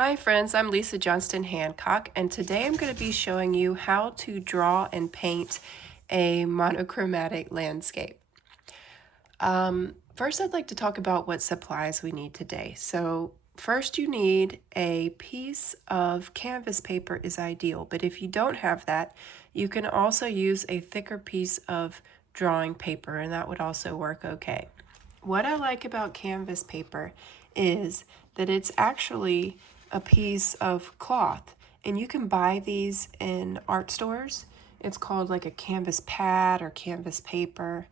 Hi friends, I'm Lisa Johnston Hancock, and today I'm going to be showing you how to draw and paint a monochromatic landscape. First I'd like to talk about what supplies we need today. So first you need a piece of canvas paper is ideal, but if you don't have that, you can also use a thicker piece of drawing paper and that would also work okay. What I like about canvas paper is that it's actually a piece of cloth, and you can buy these in art stores. It's called like a canvas pad or canvas paper,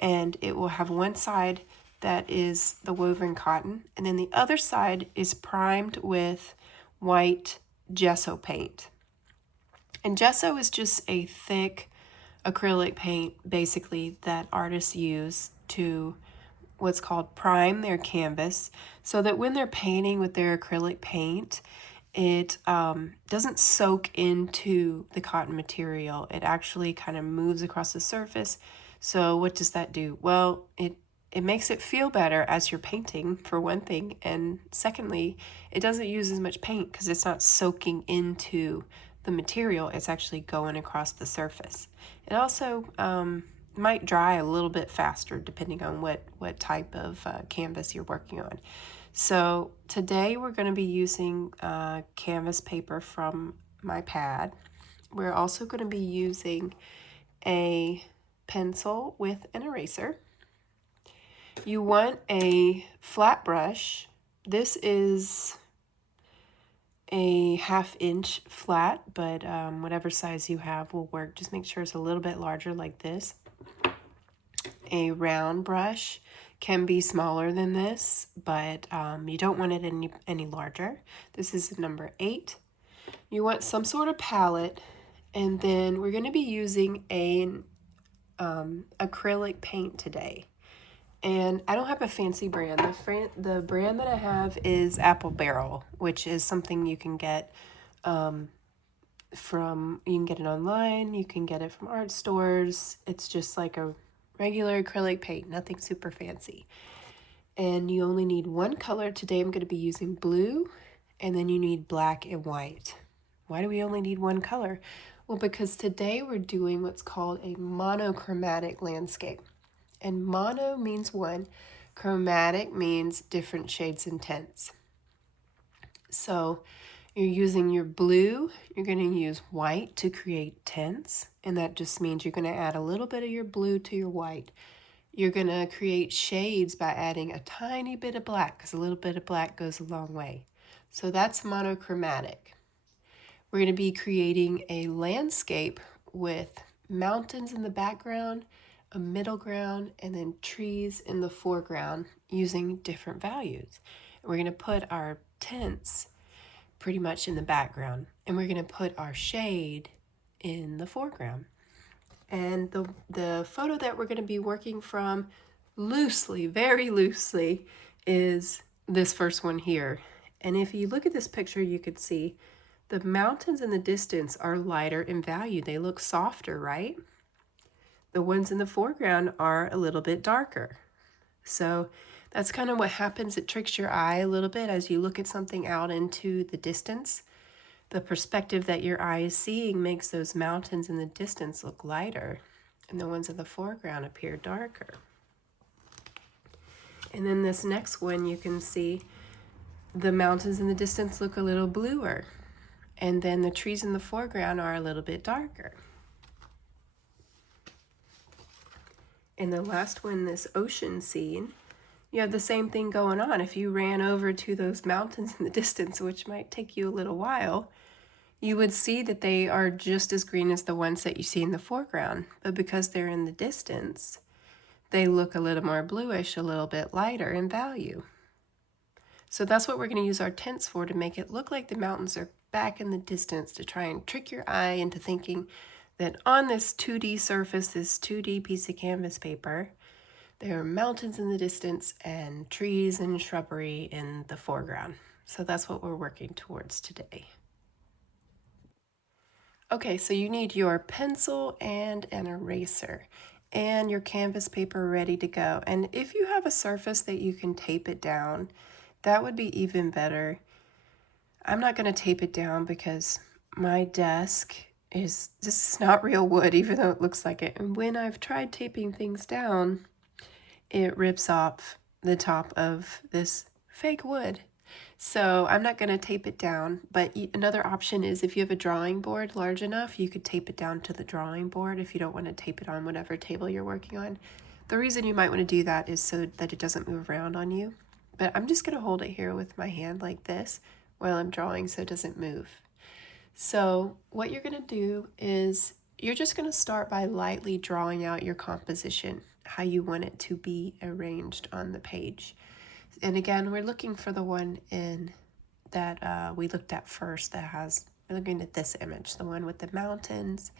and it will have one side that is the woven cotton, and then the other side is primed with white gesso paint. And gesso is just a thick acrylic paint basically that artists use to what's called prime their canvas so that when they're painting with their acrylic paint, it doesn't soak into the cotton material. It actually kind of moves across the surface. So what does that do? Well, it makes it feel better as you're painting, for one thing, and secondly, it doesn't use as much paint because it's not soaking into the material. It's actually going across the surface. It also might dry a little bit faster depending on what type of canvas you're working on. So today we're going to be using canvas paper from my pad. We're also going to be using a pencil with an eraser. You want a flat brush. This is a 1/2 inch flat, but whatever size you have will work. Just make sure it's a little bit larger like this. A round brush can be smaller than this, but you don't want it any larger. This is a number 8. You want some sort of palette, and then we're going to be using an acrylic paint today. And I don't have a fancy brand. The brand that I have is Apple Barrel, which is something you can get you can get it online, you can get it from art stores. It's just like a regular acrylic paint, nothing super fancy. And you only need one color. Today I'm going to be using blue, and then you need black and white. Why do we only need one color? Well, because today we're doing what's called a monochromatic landscape. And mono means one, chromatic means different shades and tints. So you're using your blue, you're going to use white to create tints, and that just means you're going to add a little bit of your blue to your white. You're going to create shades by adding a tiny bit of black, because a little bit of black goes a long way. So that's monochromatic. We're going to be creating a landscape with mountains in the background, a middle ground, and then trees in the foreground using different values. And we're going to put our tints pretty much in the background, and we're going to put our shade in the foreground. And the photo that we're going to be working from loosely, very loosely, is this first one here. And if you look at this picture, you could see the mountains in the distance are lighter in value. They look softer, right? The ones in the foreground are a little bit darker. So that's kind of what happens. It tricks your eye a little bit as you look at something out into the distance. The perspective that your eye is seeing makes those mountains in the distance look lighter, and the ones in the foreground appear darker. And then this next one, you can see the mountains in the distance look a little bluer, and then the trees in the foreground are a little bit darker. And the last one, this ocean scene, you have the same thing going on. If you ran over to those mountains in the distance, which might take you a little while, you would see that they are just as green as the ones that you see in the foreground. But because they're in the distance, they look a little more bluish, a little bit lighter in value. So that's what we're going to use our tints for, to make it look like the mountains are back in the distance, to try and trick your eye into thinking that on this 2D surface, this 2D piece of canvas paper, there are mountains in the distance and trees and shrubbery in the foreground. So that's what we're working towards today. Okay, so you need your pencil and an eraser and your canvas paper ready to go. And if you have a surface that you can tape it down, that would be even better. I'm not going to tape it down because my desk this is not real wood, even though it looks like it. And when I've tried taping things down, it rips off the top of this fake wood. So I'm not going to tape it down, but another option is if you have a drawing board large enough, you could tape it down to the drawing board if you don't want to tape it on whatever table you're working on. The reason you might want to do that is so that it doesn't move around on you. But I'm just going to hold it here with my hand like this while I'm drawing so it doesn't move. So what you're going to do is you're just going to start by lightly drawing out your composition, how you want it to be arranged on the page. And again, we're looking for the one in that we looked at first that has, we're looking at this image, the one with the mountains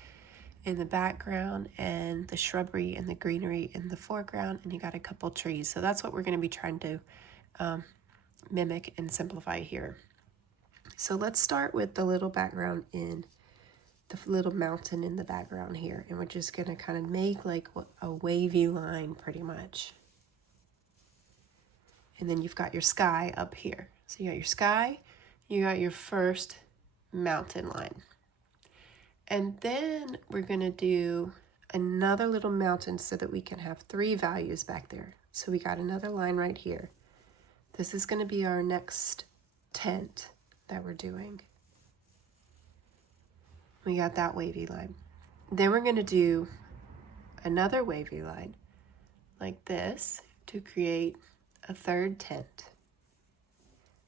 in the background and the shrubbery and the greenery in the foreground, and you got a couple trees. So that's what we're going to be trying to mimic and simplify here. So let's start with the little background in the little mountain in the background here, and we're just going to kind of make like a wavy line pretty much. And then you've got your sky up here. So you got your sky, you got your first mountain line. And then we're going to do another little mountain so that we can have 3 values back there. So we got another line right here. This is going to be our next tint that we're doing. We got that wavy line. Then we're going to do another wavy line like this to create a third tint.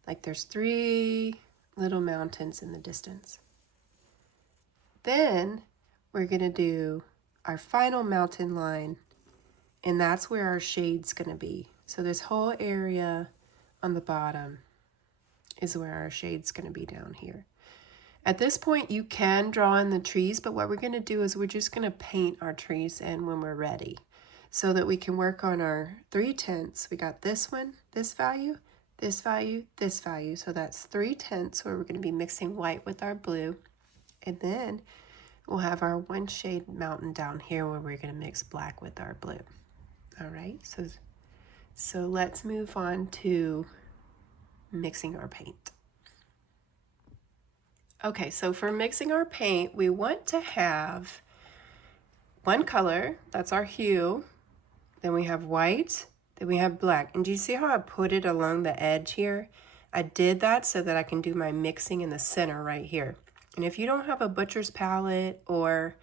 Like there's 3 little mountains in the distance. Then we're going to do our final mountain line, and that's where our shade's going to be. So this whole area on the bottom is where our shade's going to be down here. At this point, you can draw in the trees, but what we're going to do is we're just going to paint our trees in when we're ready so that we can work on our 3 tints. We got this one, this value, this value, this value. So that's 3 tints where we're going to be mixing white with our blue. And then we'll have our 1 shade mountain down here where we're going to mix black with our blue. All right, so let's move on to mixing our paint. Okay, so for mixing our paint, we want to have 1 color, that's our hue, then we have white, then we have black. And do you see how I put it along the edge here? I did that so that I can do my mixing in the center right here. And if you don't have a butcher's palette or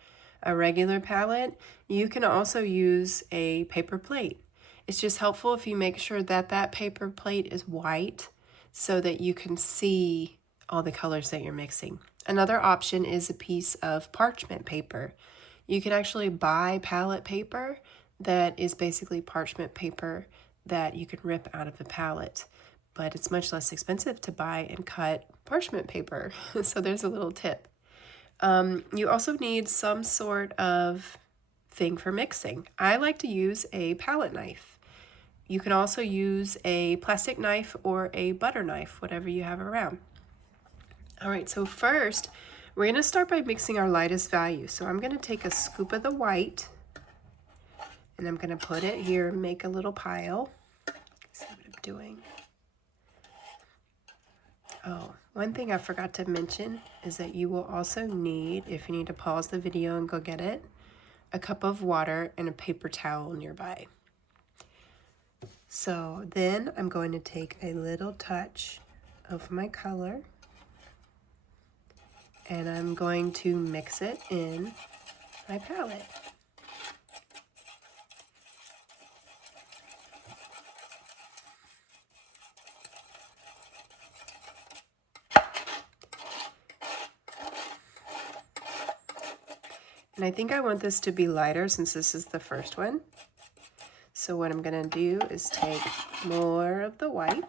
a regular palette, you can also use a paper plate. It's just helpful if you make sure that that paper plate is white so that you can see all the colors that you're mixing. Another option is a piece of parchment paper. You can actually buy palette paper that is basically parchment paper that you can rip out of a palette, but it's much less expensive to buy and cut parchment paper. So there's a little tip. You also need some sort of thing for mixing. I like to use a palette knife. You can also use a plastic knife or a butter knife, whatever you have around. All right, so first, we're going to start by mixing our lightest value. So I'm going to take a scoop of the white, and I'm going to put it here and make a little pile. See what I'm doing. Oh, one thing I forgot to mention is that you will also need, if you need to pause the video and go get it, a cup of water and a paper towel nearby. So then I'm going to take a little touch of my color and I'm going to mix it in my palette. And I think I want this to be lighter since this is the first one. So what I'm going to do is take more of the white,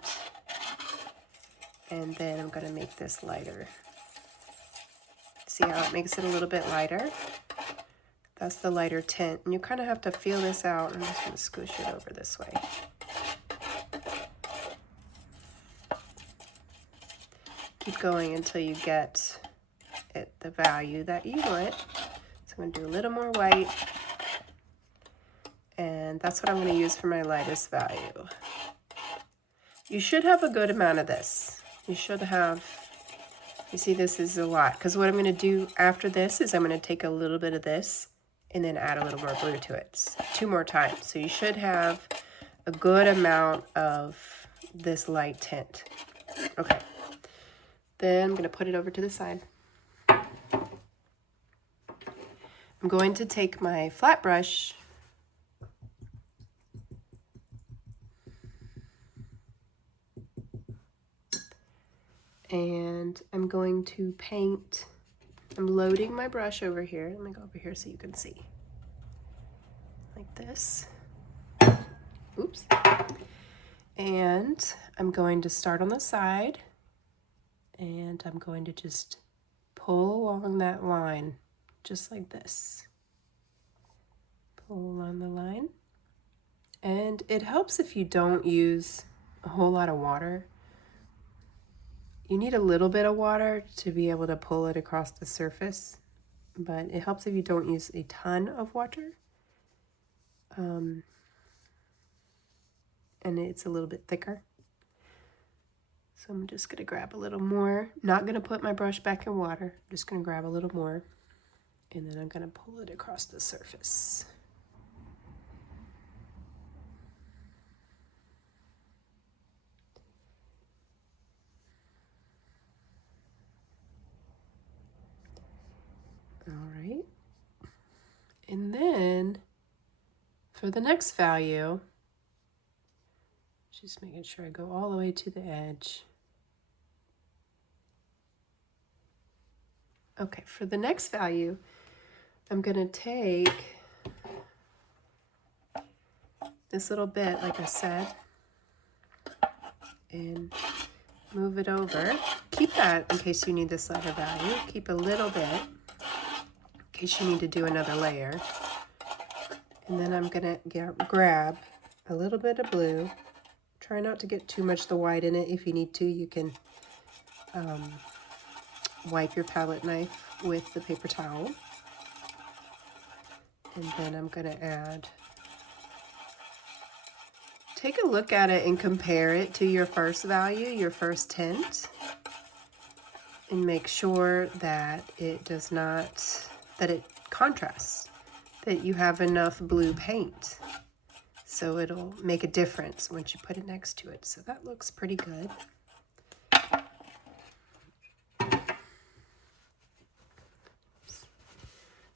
and then I'm going to make this lighter. See how it makes it a little bit lighter? That's the lighter tint. And you kind of have to feel this out. I'm just going to squish it over this way. Keep going until you get it the value that you want. So I'm going to do a little more white. And that's what I'm going to use for my lightest value. You should have a good amount of this. You should have You see, this is a lot, because what I'm going to do after this is I'm going to take a little bit of this and then add a little more blue to it 2 more times. So you should have a good amount of this light tint. Okay, then I'm going to put it over to the side. I'm going to take my flat brush and I'm going to paint. I'm loading my brush over here. Let me go over here so you can see. Like this. Oops. And I'm going to start on the side and I'm going to just pull along that line, just like this. Pull along the line. And it helps if you don't use a whole lot of water. You need a little bit of water to be able to pull it across the surface, but it helps if you don't use a ton of water. And it's a little bit thicker. So I'm just going to grab a little more. Not going to put my brush back in water. I'm just going to grab a little more, and then I'm going to pull it across the surface. All right. And then for the next value, just making sure I go all the way to the edge. Okay, for the next value, I'm going to take this little bit, like I said, and move it over. Keep that in case you need this other value. Keep a little bit in case you need to do another layer. And then I'm going to grab a little bit of blue. Try not to get too much of the white in it. If you need to, you can wipe your palette knife with the paper towel. And then I'm going to add, take a look at it and compare it to your first value, your first tint, and make sure that it does not, that it contrasts, that you have enough blue paint. So it'll make a difference once you put it next to it. So that looks pretty good.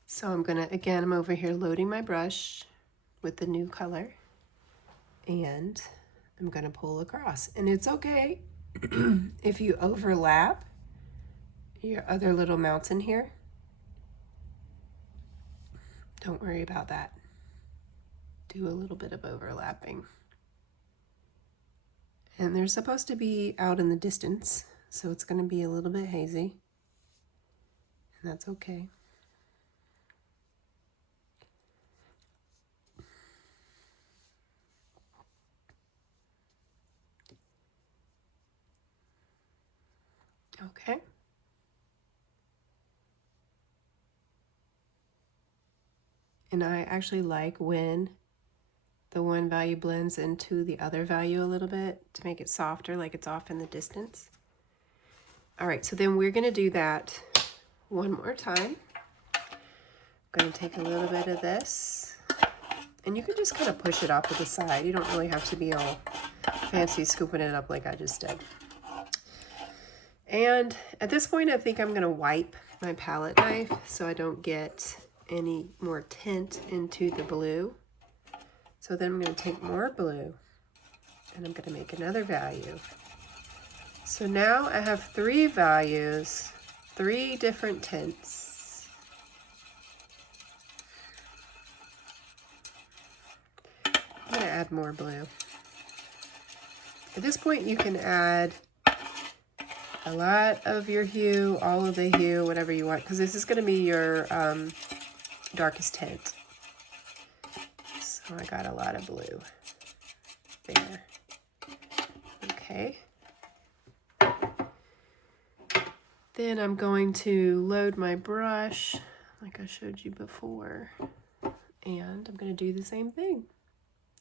So I'm gonna, again, I'm over here loading my brush with the new color, and I'm gonna pull across. And it's okay if you overlap your other little mountain here. Don't worry about that. Do a little bit of overlapping. And they're supposed to be out in the distance, so it's gonna be a little bit hazy, and that's okay. Okay. And I actually like when the one value blends into the other value a little bit to make it softer, like it's off in the distance. All right, so then we're gonna do that one more time. I'm gonna take a little bit of this, and you can just kind of push it off to the side. You don't really have to be all fancy scooping it up like I just did. And at this point, I think I'm gonna wipe my palette knife so I don't get any more tint into the blue. So then I'm gonna take more blue and I'm gonna make another value. So now I have 3 values, 3 different tints. I'm gonna add more blue. At this point, you can add a lot of your hue, all of the hue, whatever you want, because this is going to be your darkest tint. So I got a lot of blue there. Okay. Then I'm going to load my brush like I showed you before, and I'm going to do the same thing.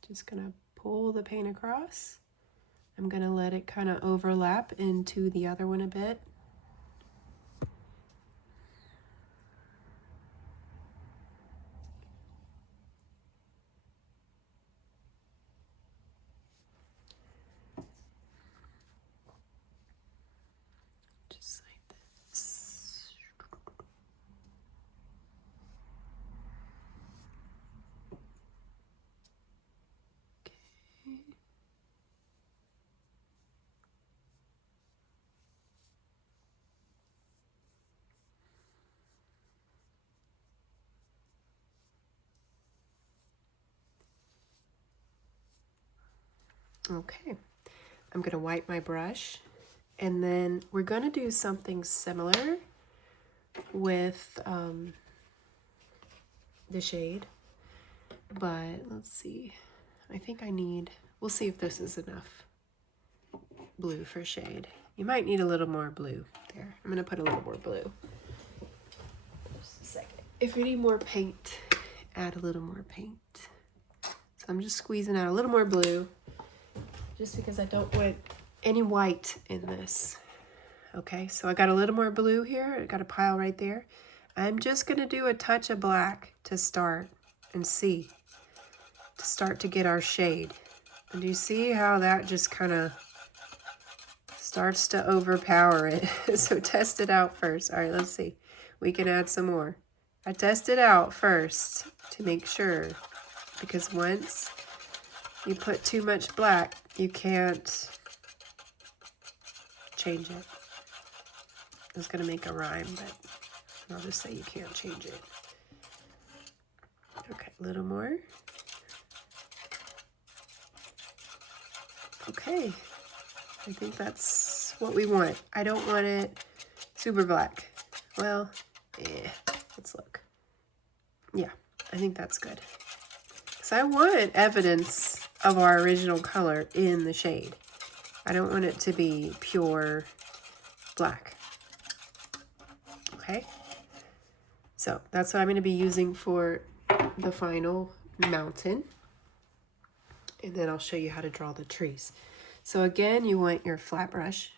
Just going to pull the paint across. I'm going to let it kind of overlap into the other one a bit. Okay, I'm gonna wipe my brush, and then we're gonna do something similar with the shade, but let's see. I think I need, we'll see if this is enough blue for shade. You might need a little more blue there. I'm gonna put a little more blue. Just a second. If you need more paint, add a little more paint. So I'm just squeezing out a little more blue just because I don't want any white in this. Okay, so I got a little more blue here. I got a pile right there. I'm just gonna do a touch of black to start and see, to start to get our shade. And do you see how that just kind of starts to overpower it? So test it out first. All right, let's see. We can add some more. I test it out first to make sure, because once you put too much black, you can't change it. I was gonna make a rhyme, but I'll just say you can't change it. Okay, a little more. Okay, I think that's what we want. I don't want it super black. Well, let's look. Yeah, I think that's good. Because I want evidence of our original color in the shade. I don't want it to be pure black. Okay, so that's what I'm going to be using for the final mountain. And then I'll show you how to draw the trees. So again, you want your flat brush,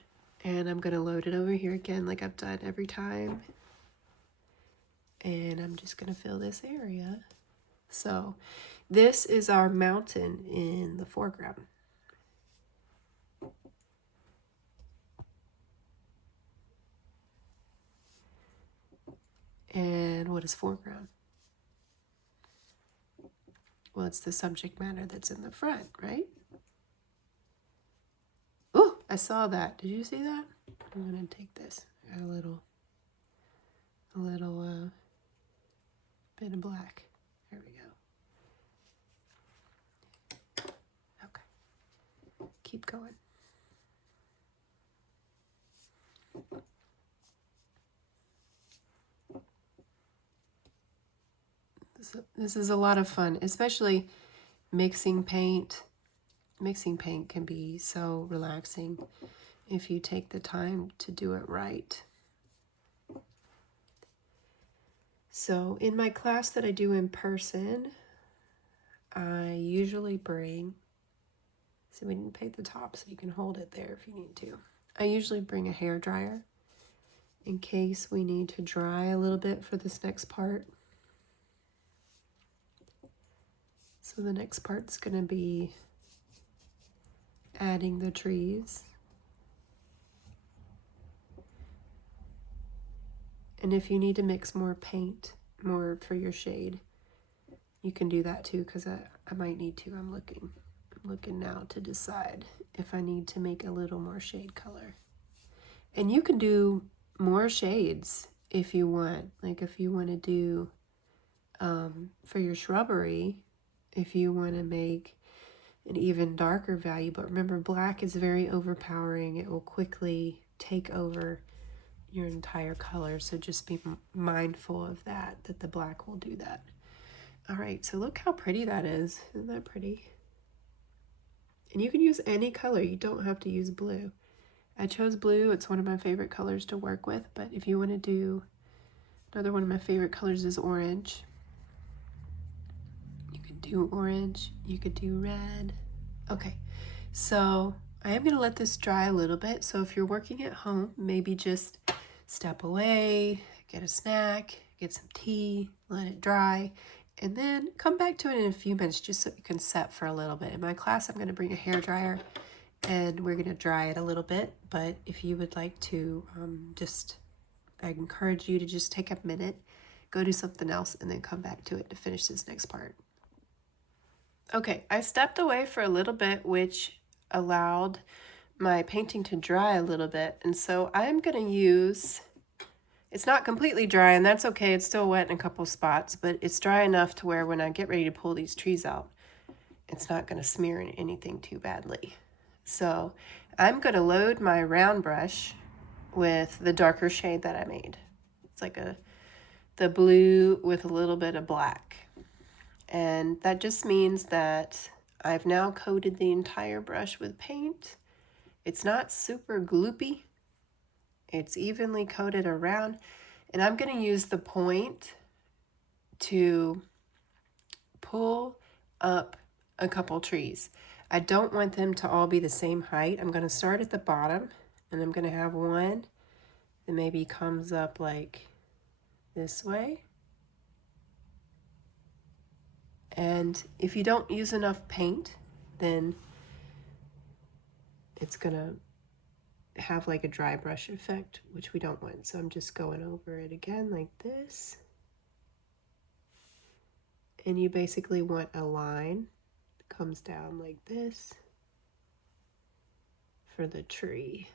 and I'm going to load it over here again like I've done every time. And I'm just going to fill this area. So this is our mountain in the foreground. And what is foreground? Well, it's the subject matter that's in the front, right? Oh, I saw that. Did you see that? I'm gonna take this. I got a little bit of black. There we go. Okay. Keep going. This is a lot of fun, especially mixing paint. Mixing paint can be so relaxing if you take the time to do it right. So in my class that I do in person, I usually bring, so we didn't paint the top so you can hold it there if you need to. I usually bring a hair dryer in case we need to dry a little bit for this next part. So the next part's gonna be adding the trees. And if you need to mix more paint, more for your shade, you can do that too, because I might need to. I'm looking now to decide if I need to make a little more shade color. And you can do more shades if you want. Like if you want to do, for your shrubbery, if you want to make an even darker value, but remember black is very overpowering. It will quickly take over your entire color, so just be mindful of that the black will do that. All right, so look how pretty that is. Isn't that pretty? And you can use any color. You don't have to use blue. I chose blue. It's one of my favorite colors to work with, but if you want to do, another one of my favorite colors is orange. You could do orange. You could do red. Okay, so I am going to let this dry a little bit. So if you're working at home, maybe just step away, get a snack, get some tea, let it dry, and then come back to it in a few minutes just so you can set for a little bit. In my class, I'm going to bring a hair dryer and we're going to dry it a little bit. But if you would like to I encourage you to just take a minute, go do something else, and then come back to it to finish this next part. Okay, I stepped away for a little bit, which allowed my painting to dry a little bit. And so I'm going to use, it's not completely dry, and that's okay. It's still wet in a couple spots, but it's dry enough to where when I get ready to pull these trees out, it's not going to smear anything too badly. So I'm going to load my round brush with the darker shade that I made. It's like the blue with a little bit of black. And that just means that I've now coated the entire brush with paint. It's not super gloopy. It's evenly coated around. And I'm going to use the point to pull up a couple trees. I don't want them to all be the same height. I'm going to start at the bottom, and I'm going to have one that maybe comes up like this way. And if you don't use enough paint, then it's going to have like a dry brush effect, which we don't want. So I'm just going over it again like this. And you basically want a line that comes down like this for the tree.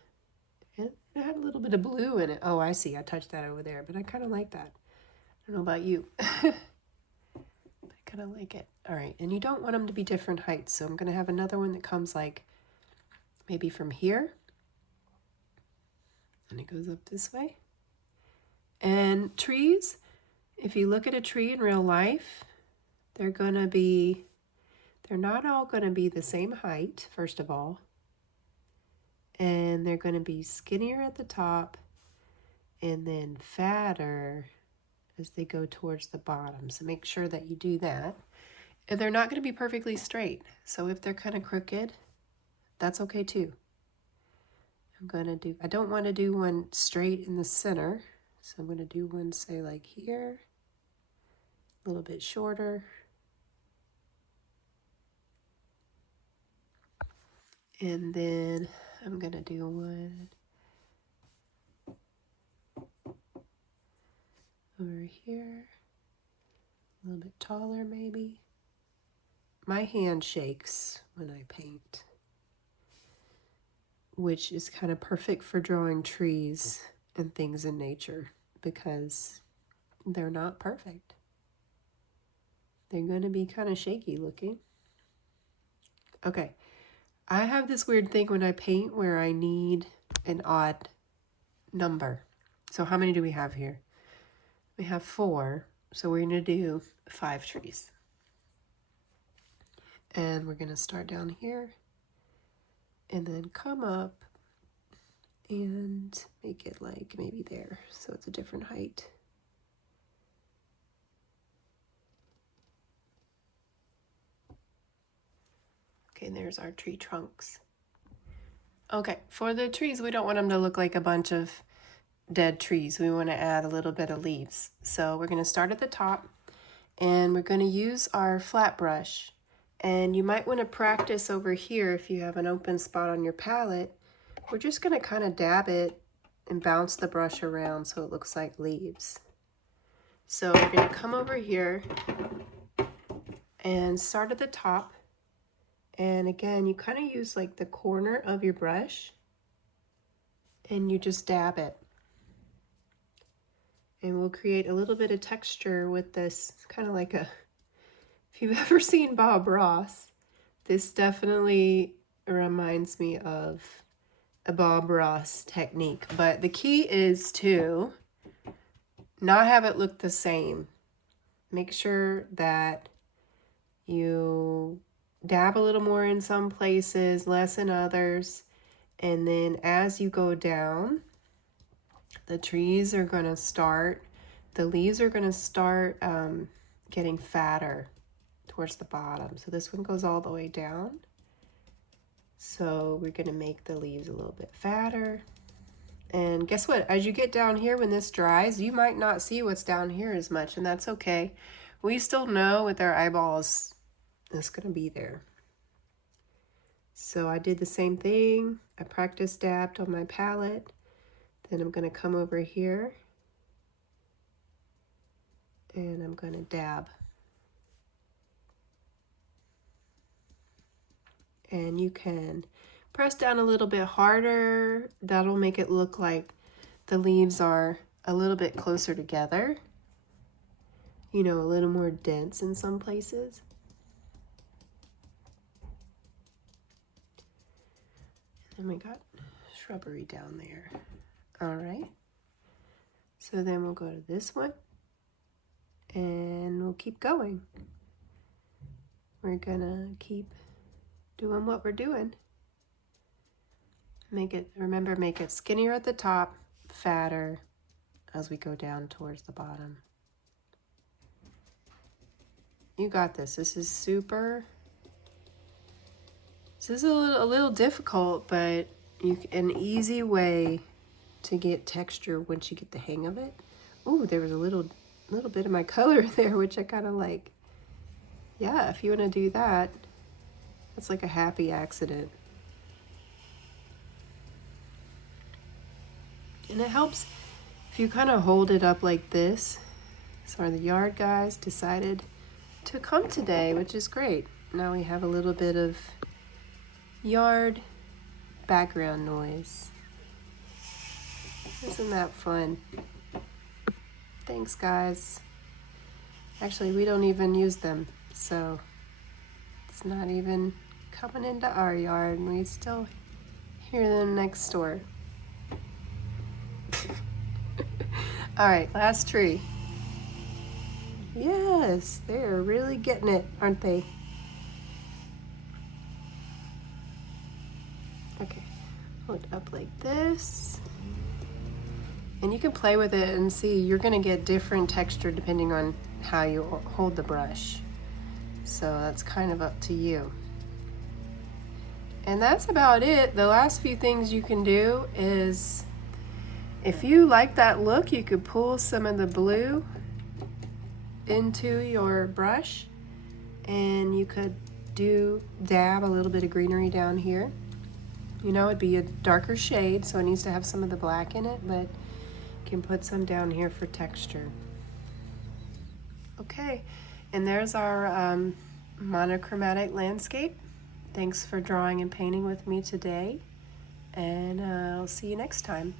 And it had a little bit of blue in it. Oh, I see. I touched that over there, but I kind of like that. I don't know about you. But I kind of like it. All right, and you don't want them to be different heights. So I'm going to have another one that comes like maybe from here. And it goes up this way. And trees, if you look at a tree in real life, they're not all going to be the same height, first of all. And they're going to be skinnier at the top and then fatter as they go towards the bottom. So make sure that you do that. And they're not going to be perfectly straight. So if they're kind of crooked, that's okay too. I don't want to do one straight in the center. So I'm going to do one, say like here, a little bit shorter. And then I'm going to do one over here, a little bit taller maybe. My hand shakes when I paint, which is kind of perfect for drawing trees and things in nature because they're not perfect. They're going to be kind of shaky looking. Okay, I have this weird thing when I paint where I need an odd number. So how many do we have here? We have 4, so we're going to do 5 trees. And we're going to start down here and then come up and make it like maybe there, so it's a different height. Okay, there's our tree trunks. Okay, for the trees, we don't want them to look like a bunch of dead trees. We want to add a little bit of leaves. So we're going to start at the top, and we're going to use our flat brush. And you might want to practice over here if you have an open spot on your palette. We're just going to kind of dab it and bounce the brush around so it looks like leaves. So we're going to come over here and start at the top. And again, you kind of use like the corner of your brush and you just dab it. And we'll create a little bit of texture with this, kind of like if you've ever seen Bob Ross, this definitely reminds me of a Bob Ross technique. But the key is to not have it look the same. Make sure that you dab a little more in some places, less in others. And then as you go down, the leaves are going to start getting fatter towards the bottom. So this one goes all the way down. So we're going to make the leaves a little bit fatter. And guess what? As you get down here, when this dries, you might not see what's down here as much, and that's okay. We still know with our eyeballs it's going to be there. So I did the same thing. I practiced dabbed on my palette. Then I'm going to come over here and I'm going to dab. And you can press down a little bit harder. That'll make it look like the leaves are a little bit closer together. You know, a little more dense in some places. And we got shrubbery down there. All right. So then we'll go to this one and we'll keep going. We're gonna keep doing what we're doing. Remember, make it skinnier at the top, fatter as we go down towards the bottom. You got this. This is a little difficult, but an easy way to get texture once you get the hang of it. Ooh, there was a little bit of my color there, which I kind of like. Yeah, if you want to do that, that's like a happy accident. And it helps if you kind of hold it up like this. So the yard guys decided to come today, which is great. Now we have a little bit of yard background noise. Isn't that fun? Thanks, guys. Actually, we don't even use them, so it's not even coming into our yard, and we still hear them next door. All right, last tree. Yes, they're really getting it, aren't they? Okay, hold it up like this. And you can play with it and see, you're gonna get different texture depending on how you hold the brush. So that's kind of up to you. And that's about it. The last few things you can do is, if you like that look, you could pull some of the blue into your brush and you could dab a little bit of greenery down here. You know, it'd be a darker shade, so it needs to have some of the black in it, but you can put some down here for texture. Okay, and there's our monochromatic landscape. Thanks for drawing and painting with me today, and I'll see you next time.